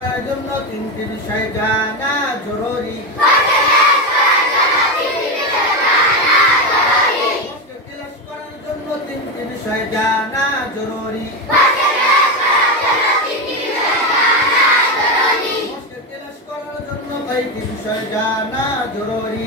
জন্য তিনটি বিষয় জানা জরুরি করার জন্য তিনটি বিষয় জানা জরুরি করার জন্য কয়েকটি বিষয় জানা জরুরি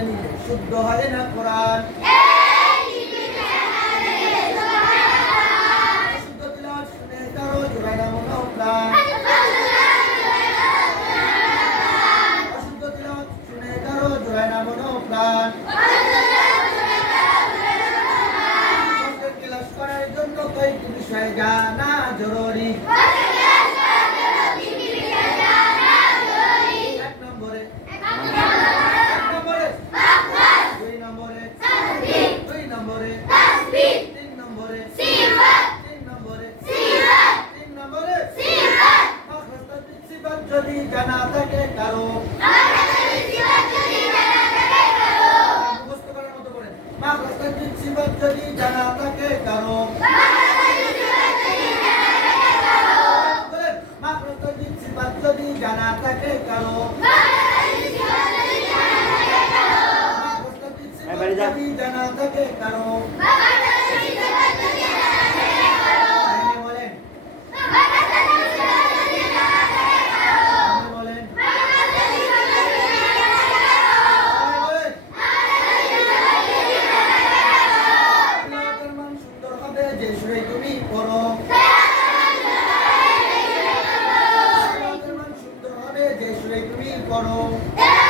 বিষয় শুদ্ধ হয় না কোরআন? তিন নম্বরে তিন নম্বরে তিন নম্বরে যদি জানা থাকে কারও যদি জানা থাকে কারও যদি জানা থাকে কারও জানা থাকে কারও হবে যে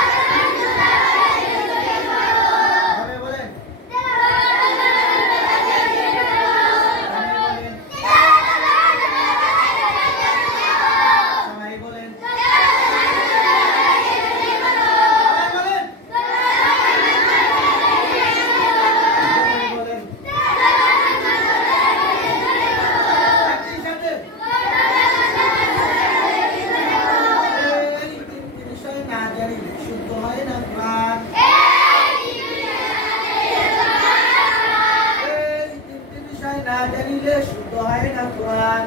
শুদ্ধ হয় না কোরআন।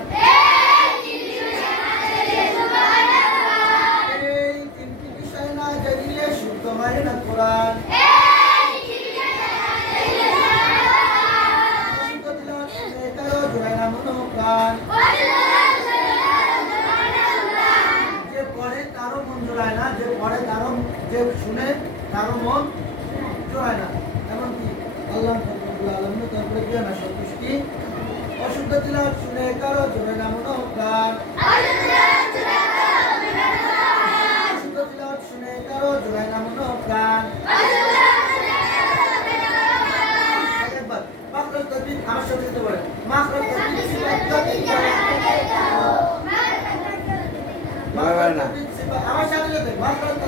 এই তিনটি না মনো জোড়ায় না, যে পড়ে তারও যে শুনে তারও মন জোড়ায় না। এমনকি আল্লাহ অশুদ্ধ শুনে করো জোরে নামন প্রাণ অশুদ্ধ শুনে করো জোরে নামন প্রাণ মাখরত তদবির আমার সাথে পারে মাখরত তদবির সিফাত তদবির মারবা আমার সাথে যেতে মাখরত